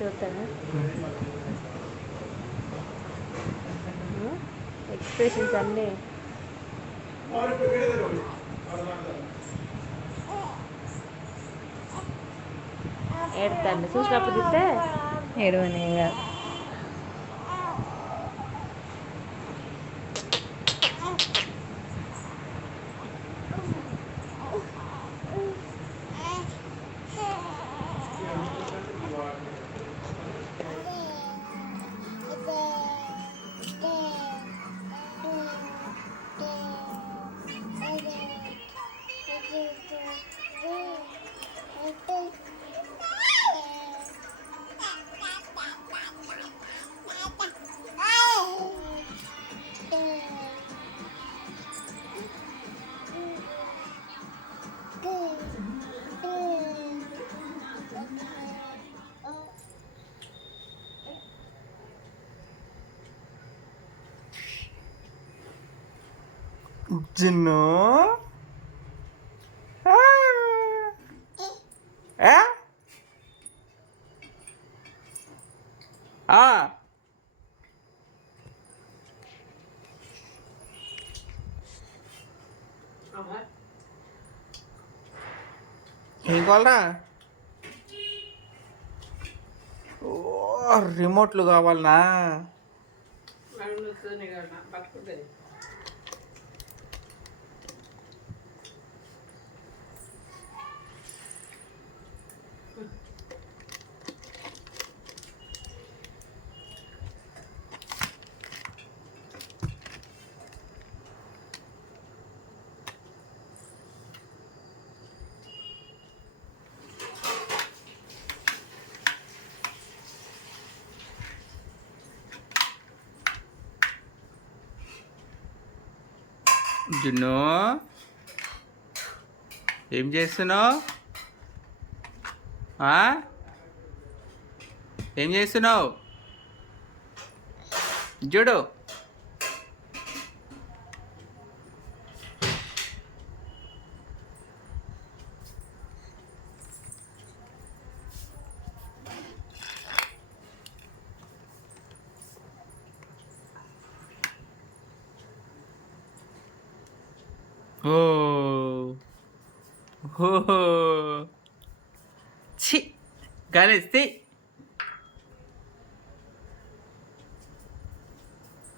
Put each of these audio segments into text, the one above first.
చూస్తాను. ఎక్స్ప్రెషన్స్ అన్నీ ఏడుతాండి చూసినప్పుడు తిస్తే ఏడవని జిన్ను ఏం కావాలరా? ఓ రిమోట్లు కావాలనా? జున్ను ఏం చేస్తున్నావు? ఏం చేస్తున్నావు? చూడు ఓ హో చి గణేష్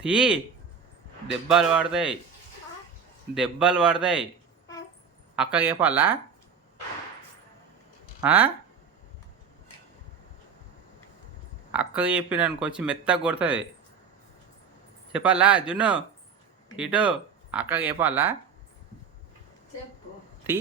తీ దెబ్బలు పడతాయి, దెబ్బలు పడతాయి. అక్కకి చెప్పాలా? అక్కకి చెప్పినానికి వచ్చి మెత్తగా కొడుతుంది. చెప్పాలా జున్ను? ఇటు అక్కకి చెప్పాలా? తీ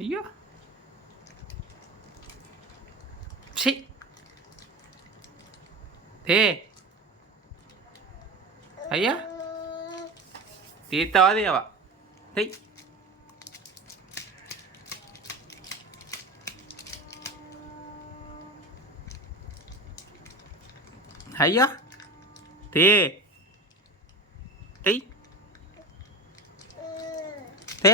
అయ్యో ఛీ తే అయ్యా తీస్తావా దేవా? తెయ్ అయ్యా తే తెయ్ తే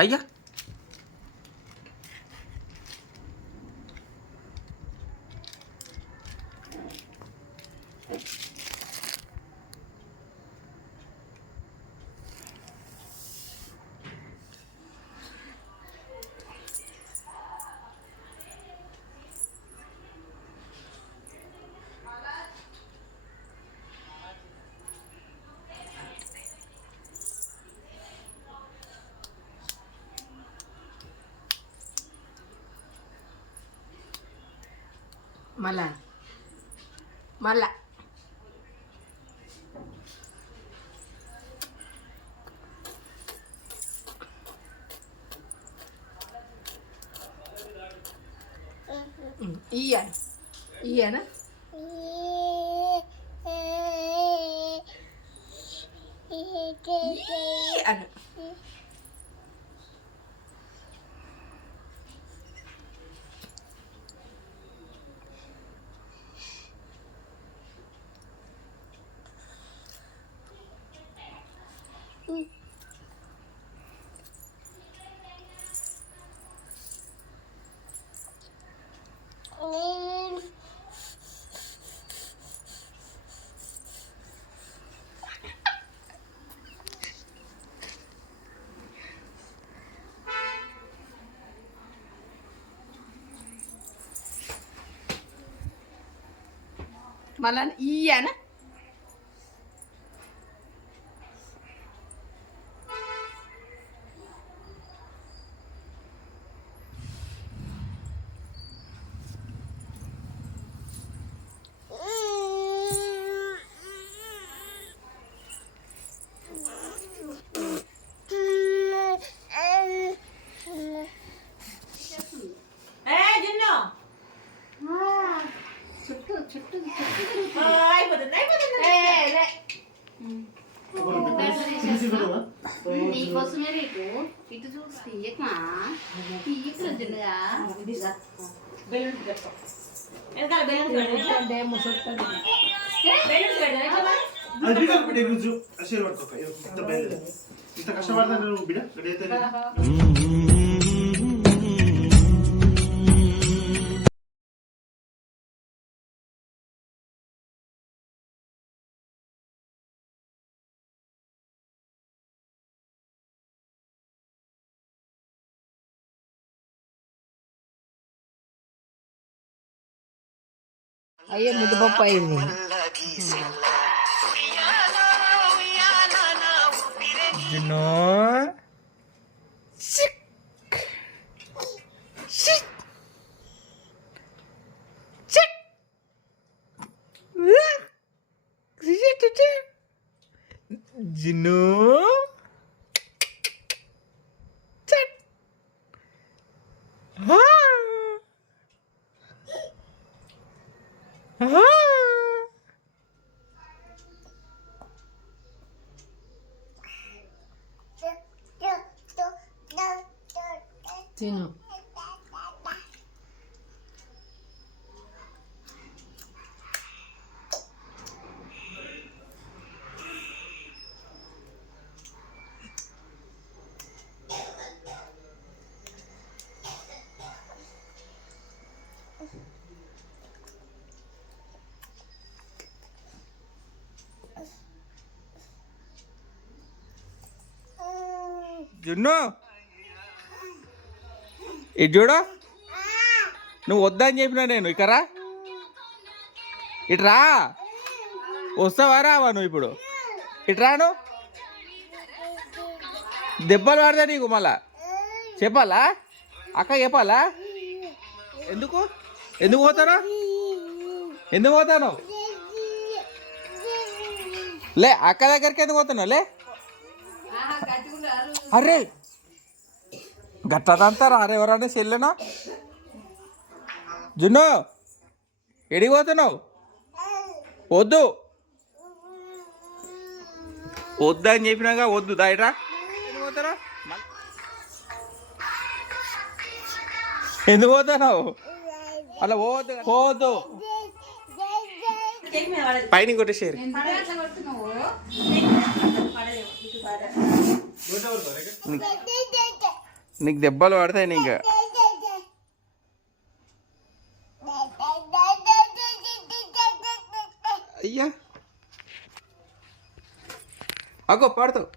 అయ్యా మళ్ళా మళ్ళా ఇయ్యనా అన్న మళ్ళా ఇయ్యనా నీకోసమే రేపు ఇటు చూసి తీయకమా తీయకులుగా ఇంత కష్టపడతాను నువ్వు బిడ్డ గడియతే అయ్యే ముద్దపప్పు అయింది జున్ను జిన్ను తిను జున్ను ఇది చూడు నువ్వు వద్దని చెప్పినా నేను ఇకరా ఇట్రా వస్తావా రావా నువ్వు ఇప్పుడు ఇట్రాను దెబ్బలు పడతా నీకు మళ్ళా చెప్పాలా అక్క చెప్పాలా ఎందుకు ఎందుకు పోతాను ఎందుకు పోతాను లే అక్క దగ్గరికి ఎందుకు పోతున్నావు లే అరే గట్టదంతా రారు ఎవరన్నా చెల్లెనా జున్ను ఎడికి పోతున్నావు వద్దు వద్దు అని చెప్పినాక వద్దు దాయిరా ఎందుకు పోతారా ఎందుకు పోతున్నావు అలా పోవద్దు పోవద్దు పైన కొట్టేసారు నీకు దెబ్బలు పడతాయి నీకు అయ్యా అగో పడతావు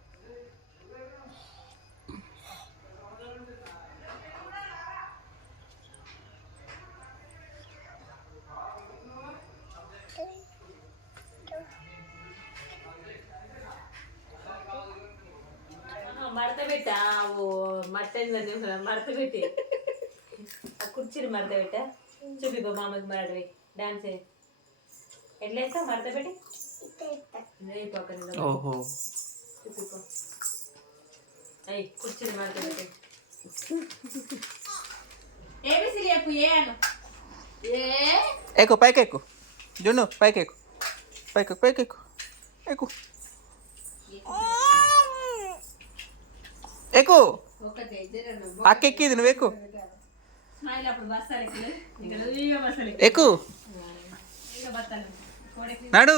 మడత పెట్టా మడత పెట్టి ఆ కుర్చీని మడత పెట్టా చూపిపో మామకి మరడి డాన్స్ ఎట్లా వేస్తావు మడత పెట్టి ఓహో అయ్యి కూర్చుని మడత పెట్టి ఏబిసి చెప్పు ఏ అను ఎక్కు పైకి ఎక్కు జున్ను పైకి ఎక్కు పైకి పైకి ఎక్కు ఎక్కు ఎక్కు ఒకటే జరను అక్క ఎక్కిది నువ్వు ఎక్కు స్మైల్ అప్పుడు బస్తాలు ఎక్కులే ఇక నువ్వు బస్తాలు ఎక్కు ఇక బస్తాలు కోడకి నడు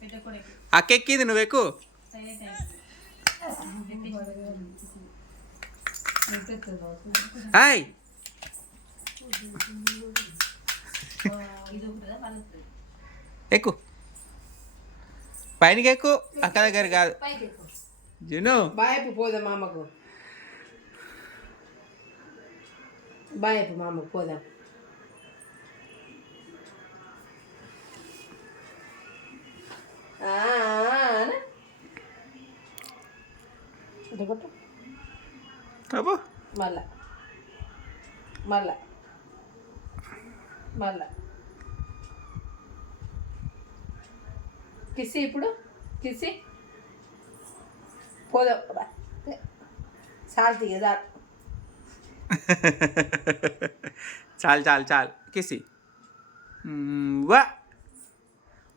పెద్ద కోడకి అక్క ఎక్కిది నువ్వు ఎక్కు హాయ్ ఎక్కు పైనకి ఎక్కు అక్క దగ్గర కాదు జును బాయపు పోదాం మామకు బాయపు మామకు పోదాం అబ్బో మళ్ళా మళ్ళా మళ్ళా కిసి ఇప్పుడు కిసి పోదాం సాల్తీ కదా చాలు చాలు చాలు కిసి వా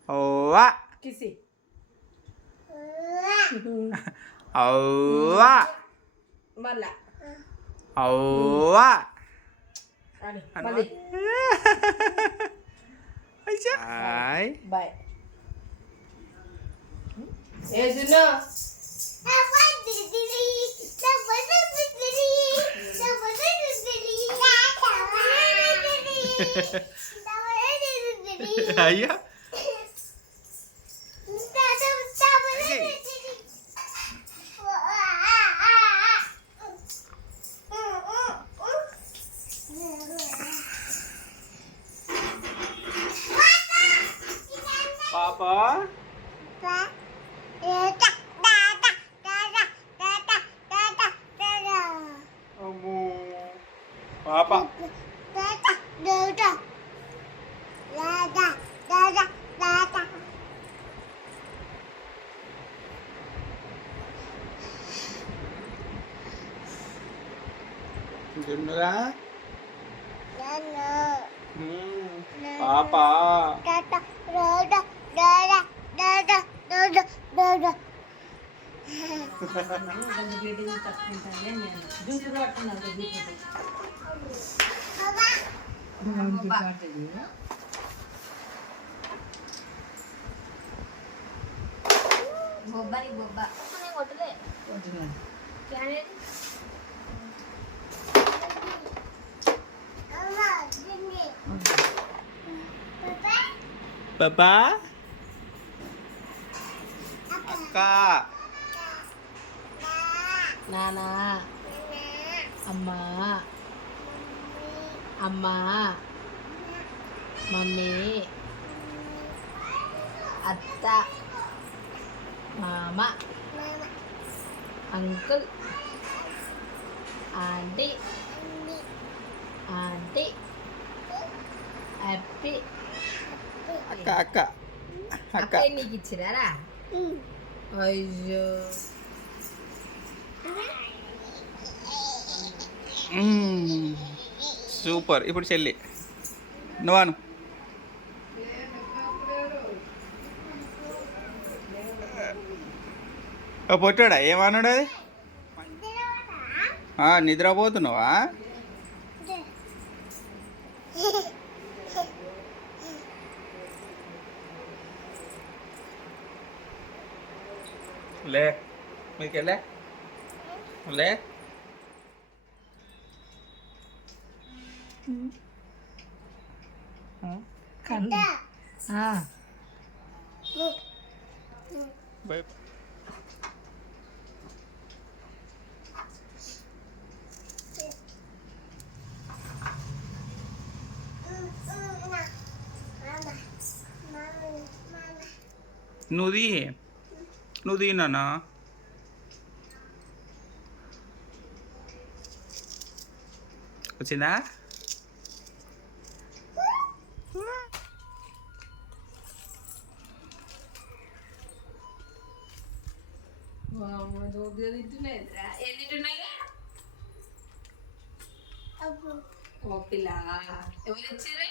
ఓ వా కిసి ఓవా మళ్ళా ఓవా అని మళ్ళీ హాయ్ బాయ్ ఏ జున్ను అయ్యా పాపా అమ్మో పాప జున్నుగా పాప బొబ్బని బొబ్బ కొట్టలే పాపా అక్క నానా అమ్మా అమ్మా మమ్మీ అత్త మామ అంకుల్ ఆంటీ ఆంటీ హ్యాపీ అక్క అక్క అక్క అక్క నీకు ఇచ్చిరారా అయ్యో సూపర్ ఇప్పుడు చెల్లి నువ్వాను పొట్టాడా ఏమన్నాడు అది నిద్రపోతున్నావా లే మీకెళ్ళే లే బై నువ్వు నాన్న వచ్చిందా ఓ పిల్ల ఎవరు ఇచ్చారు?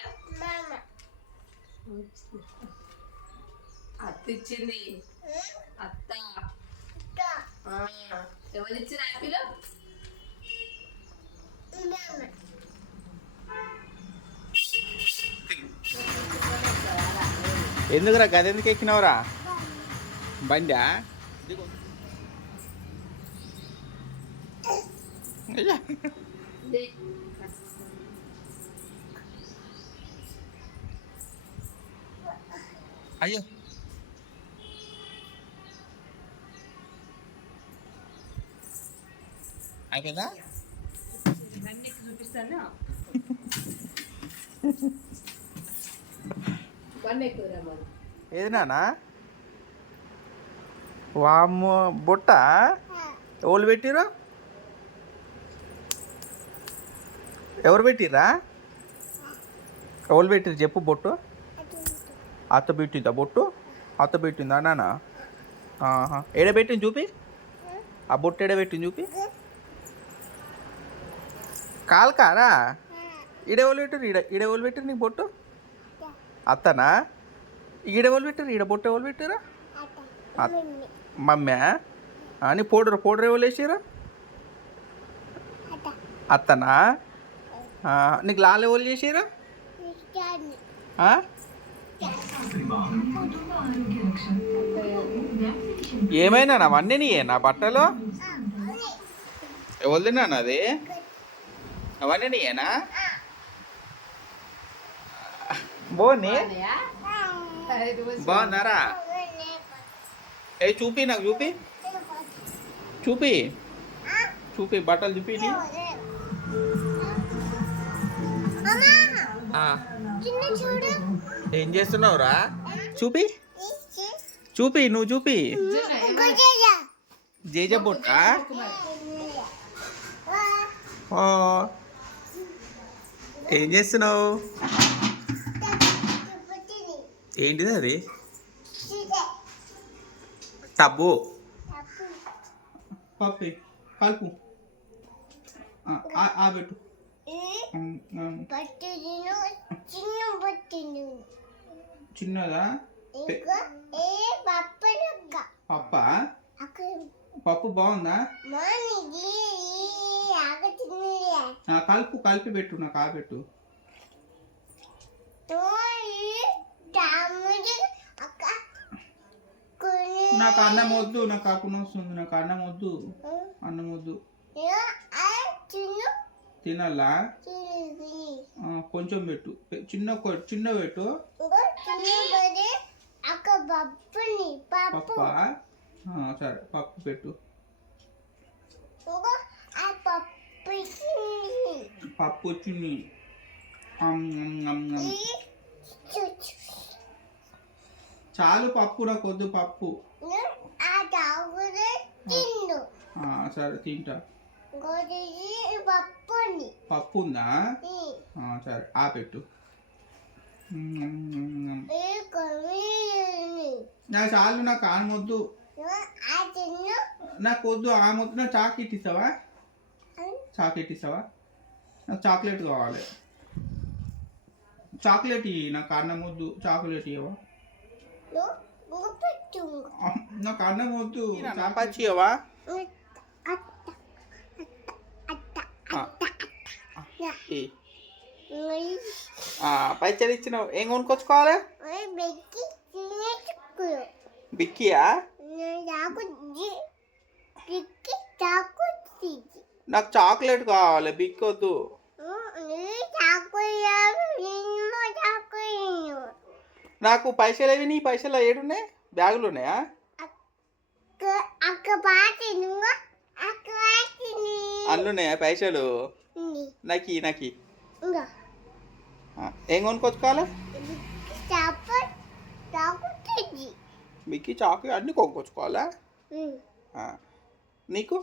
అత్త ఇచ్చింది. అత్త ఎవరు ఇచ్చారు యాపిల్? ఎందుకురా గది ఎందుకు ఎక్కినావురా? బండా అయ్యో అయిపోయిందా? చూపిస్తాను. బండి ఎక్కువరా మరి. ఏది నానా? వామ్మో బుట్ట ఎవరు పెట్టిరు? ఎవరు పెట్టిర్రా? ఎవరు పెట్టిరు చెప్పు. బొట్టు అత్త పెట్టిందా? బొట్టు అత్త పెట్టిందా నాన్న? ఎడబెట్టింది చూపి. ఆ బొట్టు ఎడబెట్టింది చూపి. కాలు కారా? ఈడెవరు పెట్టిరు? ఈడెవరు పెట్టిరు నీకు బొట్టు? అత్తనా? ఈడెవరు పెట్టిరు? ఈడ బొట్టు ఎవరు పెట్టిరా? మమ్మీ నీ పౌడర్ ఎవరు వేసిరా? అత్తనా? నీకు లాల్ ఎవరు చేసిరా? ఏమైనా అవన్నీ నీయేనా బట్టలు? ఎవరిది నాన్న అది? అవన్నీ నీయేనా? బాగుంది. బాగుందారా? ఏ చూపి, నాకు చూపి. చూపి చూపి బట్టలు చూపి. ఏం చేస్తున్నావురా? చూపి చూపి, నువ్వు చూపి. జేజ బొట్ట. ఏం చేస్తున్నావు? ఏంటిది అది? టబ్బు పప్పు కలుపు. పెట్టు. చిన్నదా? పప్ప పప్పు బాగుందా? కలిపి పెట్టు. నాకు పెట్టు. నాకు అన్నం వద్దు. నాకు కాపున వస్తుంది. నాకు అన్నం వద్దు. అన్నం వద్దు. తినాలా? కొంచెం పెట్టు. చిన్న పెట్టు. పప్ప సరే పప్పు పెట్టు. పప్పు చిన్ని. చాలు పప్పు. నాకు వద్దు పప్పు. సరే తింటా. పప్పు ఉందా? సరే పెట్టు. నాకు చాలు. నాకు ఆమె వద్దు. నాకు వద్దు ఆమె వద్దు. నాకు చాక్లెట్ ఇస్తావా? నాకు చాక్లెట్ కావాలి. చాక్లెట్ ఇవ్వి. నాకు అన్నం వద్దు. చాక్లెట్ ఇవ్వవా? నాకు అన్నం వద్దు. పచ్చి ఇవ్వవా? పైసలు ఇచ్చినావు. ఏం కొనుక్కొచ్చుకోవాలి? బిక్కియా? నాకు చాక్లెట్ కావాలి. బిక్కి వద్దు. నాకు పైసలు ఏవి? నీ పైసలు ఏడున్నాయి? బ్యాగులు ఉన్నాయా? అందులోన్నాయా పైసలు? నాకి ఏం కొనుక్కొచ్చుకోవాలి? బిక్కి చాక్లెట్ అన్నీ కొనుక్కొచ్చుకోవాలా? నీకు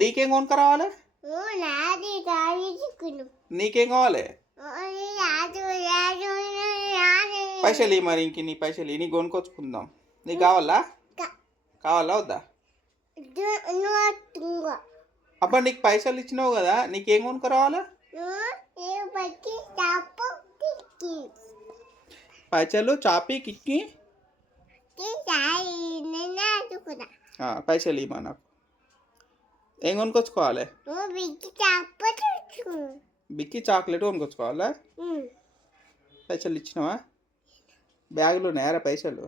నీకేం కొనుక్కరావాలి? నీకేం కావాలి? పైసలు మరి ఇంక నీ పైసలు నీ కొనుక్కొచ్చుకుందాం. నీకు కావాలా కావాలా వద్దా అబ్బా నీకు పైసలు ఇచ్చినావు కదా నీకేం కొనుక్కరావాలా పైసలు చాపి కిక్కి పైసలు ఇవ్వమా నాకు ఏం కొనుక్కొచ్చుకోవాలి బిక్కి చాక్లెట్ కొనుక్కొచ్చుకోవాలా పైసలు ఇచ్చినావా బ్యాగులు ఉన్నాయారా పైసలు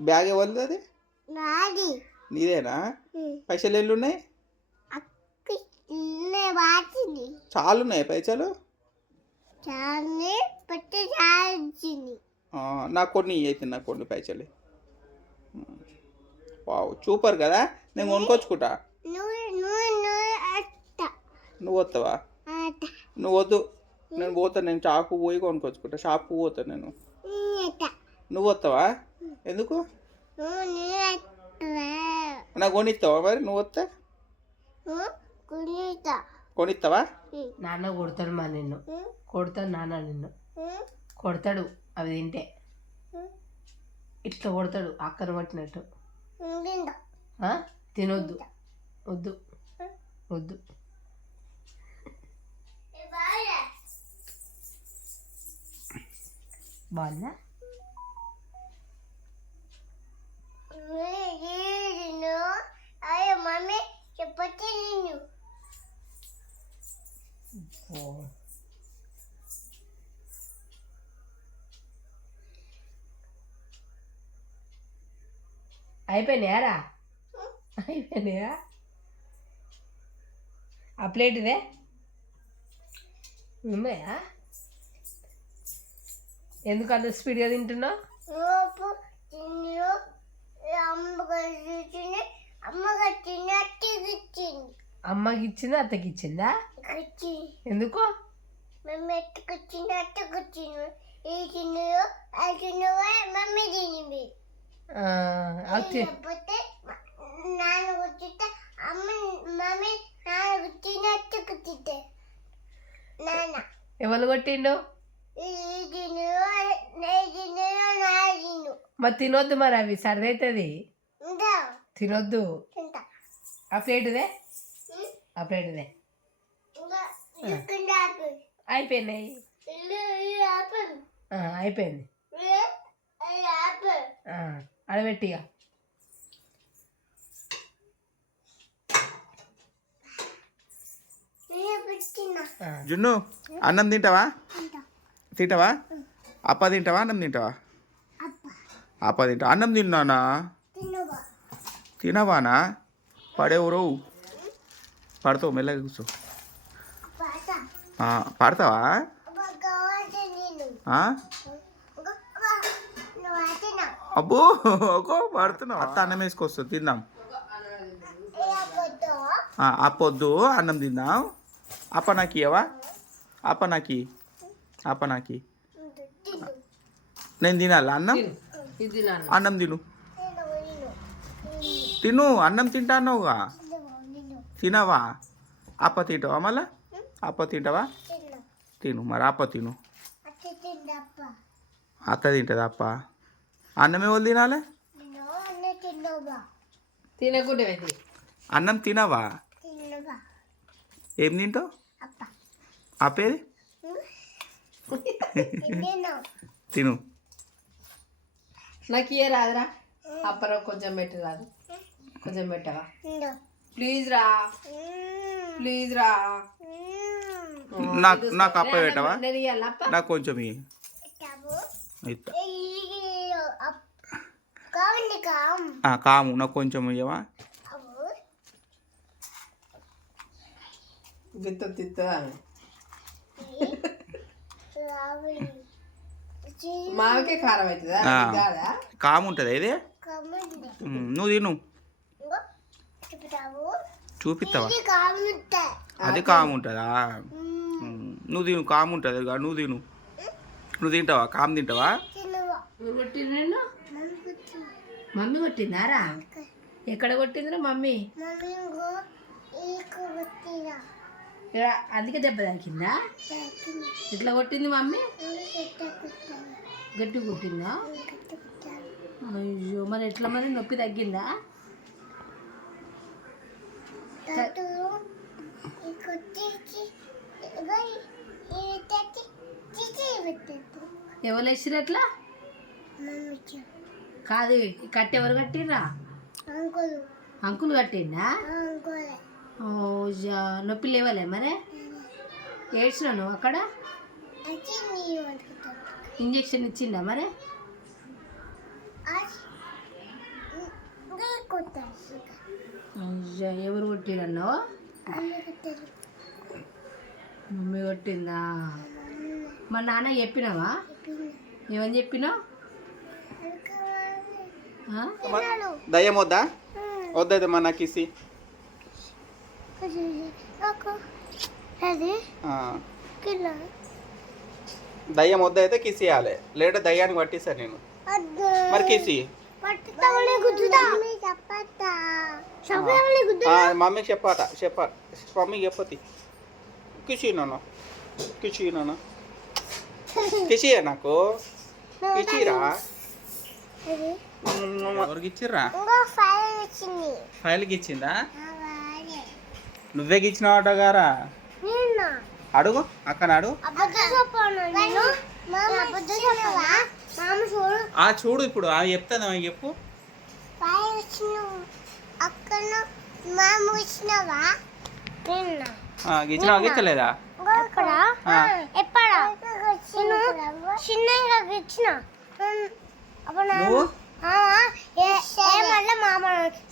బ్యాగ్ ఎవరిది అది నీదేనా పైసలు ఎల్లు ఉన్నాయి చాలా ఉన్నాయి పైసలు నాకు కొన్ని అయితే నాకు కొన్ని పైసలు వావ్ సూపర్ కదా నేను కొనుక్కొచ్చుకుంటా నువ్వు వస్తావా నువ్వు వద్దు నేను పోతా నేను చాకు పోయి కొనుక్కొచ్చుకుంటా షాప్కు పోతా నేను నువ్వు వస్తావా ఎందుకు నాకు కొనిస్తావా మరి నువ్వు వస్తే కొనిస్తావా నాన్న కొడతాడు మా నిన్ను కొడతాడు నాన్న నిన్ను కొడతాడు అవి తింటే ఇట్లా కొడతాడు అక్కన పట్టినట్టు తినొద్దు వద్దు వద్దు బాగుందా మమ్మీ చెప్పొచ్చి నేను అయిపోయినాయారా అయిపోయినాయా ఆ ప్లేట్ ఇదే ఉన్నాయా ఎందుకు అంత స్పీడ్గా తింటున్నావు అమ్మకి ఇచ్చింది అత్తకి ఇచ్చిందా ఎందుకు ఎవరు కొట్టిండు మరి తినొద్దు మరి అవి సరిదవుతుంది తినొద్దు ఆ ప్లేట్ ఇదే ఆ ప్లేట్ ఇదే అయిపోయినాయి అయిపోయింది అడబెట్టిగా జున్ను అన్నం తింటావా తింటావా అప్ప తింటావా అన్నం తింటావా అప్ప తింటా అన్నం తిన్నానా తినవానా పడేవరు పడతావు మెల్లగా కూర్చో పడతావా అబ్బో ఒక పడుతున్నావు అత్త అన్నం వేసుకొస్తుంది తిందాం అప్పొద్దు అన్నం తిందాం అప్ప నాకు ఇవ్వవా అప్ప నాకి నేను తినాలా అన్నం అన్నం తిను అన్నం తింటా అన్నావుగా తినవా అప్ప తింటావా మళ్ళా అప్ప తింటావా తిను మరి అప్ప తిను అత్త తింటుంది అప్ప అన్నం ఎవరు తినాలి తినకుండా అన్నం తినవా ఏం తింటావు అప్పేది తిను నాకు ఇయ్య రాదురా అప్పరా కొంచెం పెట్టు రాదు కొంచెం పెట్టవా ప్లీజ్ రా ప్లీజ్ రా నాకు అప్ప పెట్టవా నాకు కొంచెం కాము నాకు కొంచెం ఇయ్యవా మామకే కారం అవుతుందా కాము ఉంటుంది ఇది నువ్వు తిను చూపిస్తావా అది కాము ఉంటుందా నువ్వు తిను కాము ఉంటుంది నువ్వు తిను నువ్వు తింటావా కాము తింటావా కొట్టిండు మమ్మీ కొట్టిందారా ఎక్కడ కొట్టిందిరా మమ్మీ అందుకే దెబ్బ తాకిందా ఇట్లా కొట్టింది మమ్మీ గట్టి కొట్టిందా అయ్యో మరి ఎట్లా మరి నొప్పి తగ్గిందా? తాతలు ఇకొచ్చి ఎవరు వేసిరు అట్లా? కాదు ఈ కట్టె ఎవరు కట్టిర్రా? Uncle uncle కట్టిండా? అంకులే ఓ నొప్పి లేవలే మరి? ఏడ్చినా నువ్వు అక్కడ? వచ్చి నీళ్ళు పట్టుకుంటాను ఇంజెక్షన్ ఇచ్చిండా మరి? అయ్యా ఎవరు కొట్టిరన్నావు? మమ్మీ కొట్టిందా? మా నాన్న చెప్పినావా? ఏమని చెప్పినావు? దయ్యం వద్దా? వద్దయితే మా నాకు ఇసి. దయ్యం వద్దయితే కిసి ఇవ్వాలి, లేదా దయ్యానికి పట్టిస్తా నేను. మరి కిసి మమ్మీకి చెప్పాట మమ్మీకి చెప్పతి. కిసి నాన్న కిసి నాన్న కిసియా నాకు కిసిరా. ఎవరికి ఇచ్చిర్రా? ఫైల్కి ఇచ్చిందా? నువ్వే ఇచ్చినావట గారా? అడుగు అక్కడ అడుగు. చూడు ఇప్పుడు అవి చెప్తాను చెప్పు. గిచ్చినావా గిచ్చలేదా? నువ్వు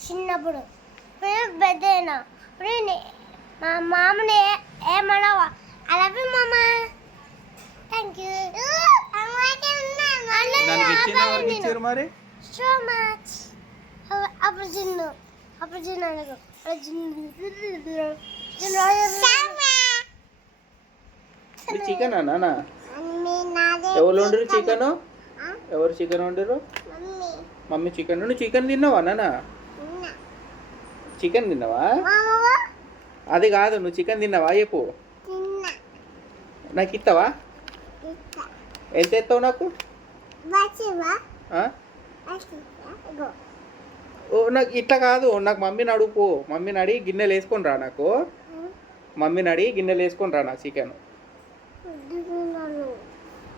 చిన్నప్పుడు పెద్దయినా మా మామని ఏమన్నావా? అలాగే మామ థ్యాంక్ యూ దానికి ఇచ్చింది ఎవరికి ఇచ్చారు మరి? So much. అప్పుడు చిన్ను అనుకో చికెన్ అన్నా? ఎవరు వండిరు చికెన్? ఎవరు చికెన్ వండిరు? Mummy chicken. నువ్వు చికెన్ తిన్నావా నాన్న? చికెన్ తిన్నావా? అది కాదు, నువ్వు చికెన్ తిన్నావా చెప్పు. నాకు ఇస్తావా? ఎంత ఎత్తావు నాకు? ఓ నాకు ఇట్లా కాదు, నాకు మమ్మీని అడుగు. మమ్మీని అడిగి గిన్నెలు వేసుకొని రా నాకు. మమ్మీని అడిగి గిన్నెలు వేసుకొని రా నాకు చికెన్.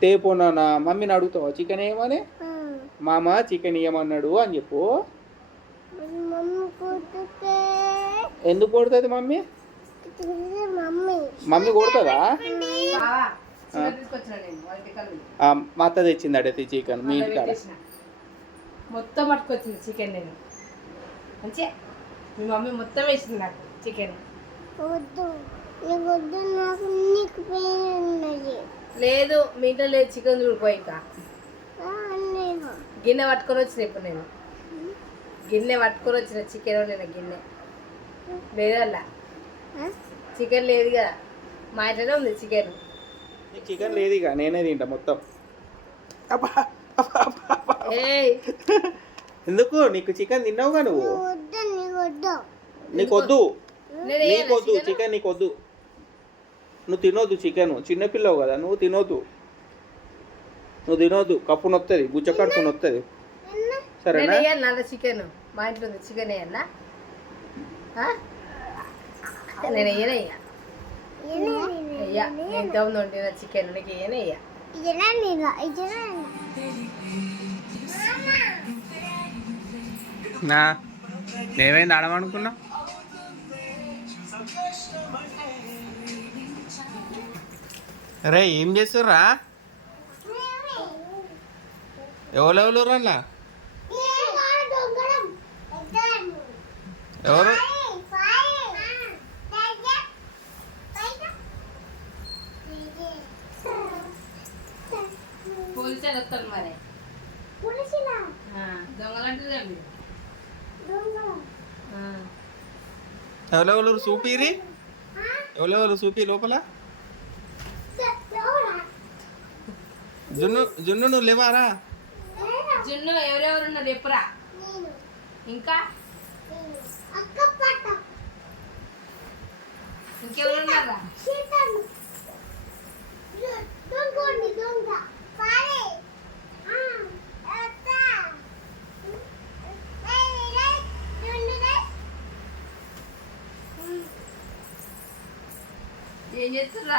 టేపు నాన్న మమ్మీని అడుగుతావా చికెన్ ఏమని? మామ చికెన్ ఇవ్వమన్నాడు అని చెప్పు. ఎందుకు కొడుతుంది మమ్మీ? మమ్మీ కొడుతుందా? మా అత్త తెచ్చింది అడిగితే చికెన్ మీ ఇంటికాడ మొత్తం పట్టుకొచ్చింది చికెన్. నేను మంచిగా మీ మమ్మీ మొత్తం వేసింది నాకు చికెన్. లేదు మీ ఇంట్లో లేదు చికెన్ చూడిపోయి. ఇంకా గిన్నె పట్టుకొని వచ్చిన ఇప్పుడు నేను. గిన్నె పట్టుకొని వచ్చిన చికెన్ వండిన గిన్నె లేదల్లా. చికెన్ లేదు కదా, మా ఇంట్లోనే ఉంది చికెన్. చికెన్ లేదు ఇక నేనే తింటా మొత్తం. ఎందుకు? నీకు చికెన్ తిన్నావుగా నువ్వు. నీకొద్దు నీకొద్దు చికెన్ నీకొద్దు. నువ్వు తినొద్దు చికెన్. చిన్నపిల్లవు కదా నువ్వు తినొద్దు. నువ్వు తినొద్దు, కప్పు నొత్తది, బుచ్చ కడుపు నొత్తది. సరేనా? నల్ల చికెన్ మా ఇంట్లో ఉంది. చికెన్ వేయన్నా? నేను వేయనయ్యా. ఎంత ఉందండి నా చికెన్? నీకు వేయనయ్యా. నేనేమైంది ఆడమనుకున్నా? అరే ఏం చేస్తుర్రా? ఎవరెవరు రా? ఎవరు? పోలీసులు వస్తారు మరి. దొంగలంటే ఎవరెవరు చూపిరి? ఎవరెవరు చూపి లోపల? జున్ను నువ్వు లేవారా? జున్ను ఎవరెవరు ఉన్నారు ఎప్పురా? ఇంకా ఇంకెవరు ఉన్నారా? చేస్తుర్రా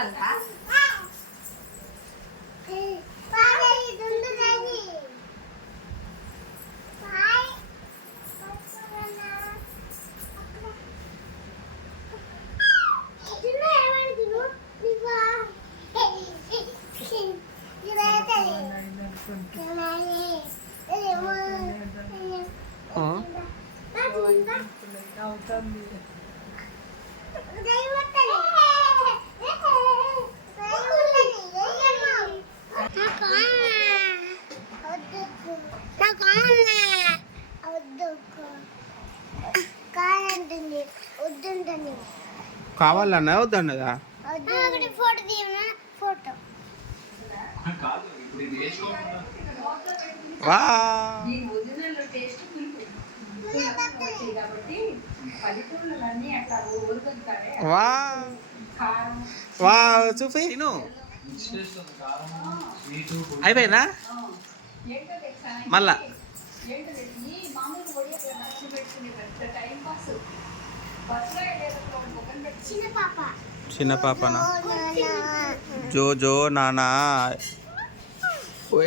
కావాలన్నా వద్దన్నదా? ఫోటో తీయనా ఫోటో వా వా వా చూపి తిను. అయిపోయిందా మళ్ళా? చిన్న పాప చిన్న పాపనా? జో జో నానా.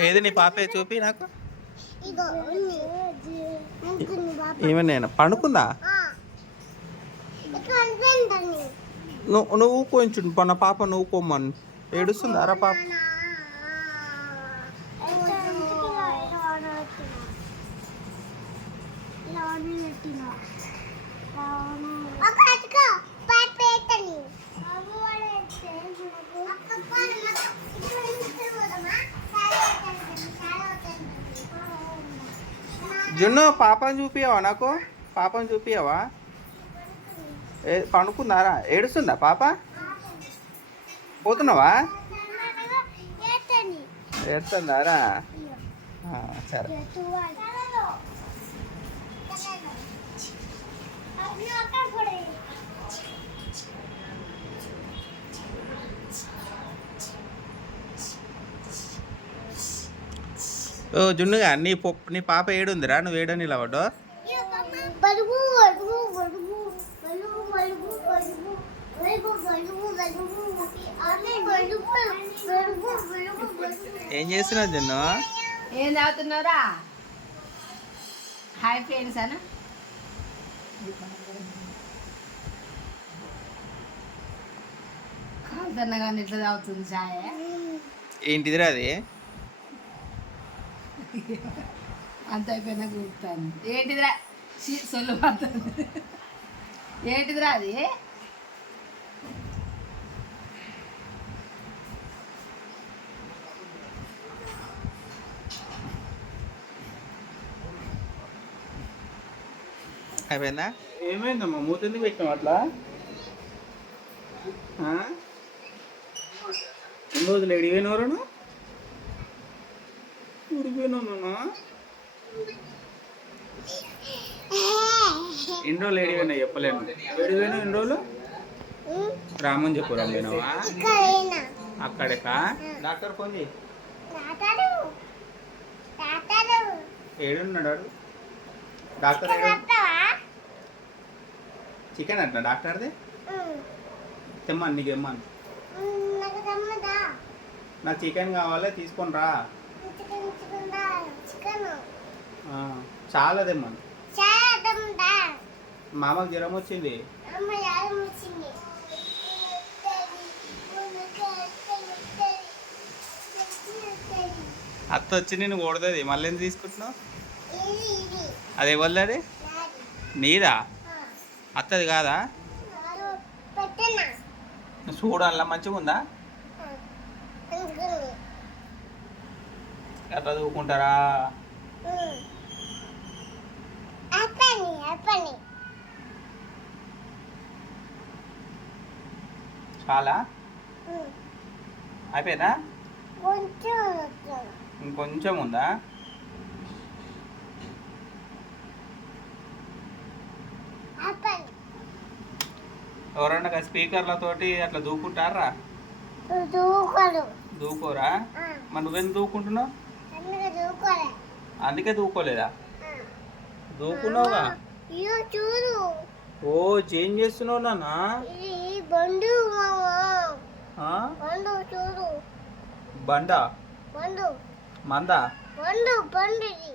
ఏది నీ పాపే చూపి నాకు. ఇగో ఉంది పాప ఏమన్నా పండుకుందా? ఇక్కడ అనిపించండి నువ్వు కొంచెం పన్న పాప నువ్వు కొమ్మను ఏడుస్తుందా రా పాప? జున్ను పాపని చూపియావా నాకు? పాపని చూపియావా? పండుకుందారా? ఏడుస్తుందా పాప? పోతున్నావా? ఏడుస్తుందారా? సరే. ఓ జున్నుగా నీ పాప ఏడుందిరా? నువ్వు ఏడని నిలబడ్డా? ఏం చేస్తున్నావు జున్ను? ఏం తాగుతున్నారా? హాయ్ ఫ్రెండ్స్ అన్న. కాలుతున్నా కానీ ఎట్లా తాగుతుంది చాయ్? ఏంటిదిరా అది? అంత అయిపోయినా కూర్తాను. ఏంటిదిరా? సొల్లు పడుతుంది. ఏంటిదిరా అది? అయిపోయిందా? ఏమైందమ్మా మూత ఎందుకు పెట్టినావు అట్లా? ఎన్ని రోజులు ఎడిపోయినవరు? ఊడిపోయినా ఎన్ని రోజులు ఎడిపోయినా చెప్పలేను. ఎడిపోయినా ఎన్ని రోజులు? రామని చెప్పు. రమ్మేనావా అక్కడకా? డాక్టర్ ఫోన్ చేయి. ఏడున్నాడు డాక్టర్? చికెన్ అంటున్నా డాక్టర్ది. తెమ్మను నీకు ఇమ్మను. నాకు చికెన్ కావాలి తీసుకొని రా. చాలా తెమ్మను. మామకు జ్వరం వచ్చింది. అత్త వచ్చి నేను కొడుతుంది. మళ్ళీ ఎందుకు తీసుకుంటున్నావు? అది ఎవరిది? నీదా? అత్తది కాదా? చూడాల మంచిగా ఉందా? అట్లా చదువుకుంటారా? చాలా అయిపోయిందా? ఇంకొంచెం ఉందా? ఎవరన్నా స్పీకర్లతోటి అట్లా దూకుంటారా? దూకోరా? మరి నువ్వెందుకు దూకుంటున్నావు? అందుకే దూకోలేదా? దూకున్నావుగా. ఓ చేంజ్ చేస్తున్నావు నాన్న. ఆ? పండు చూడు బండ పండు మంద పండు పండు ఇది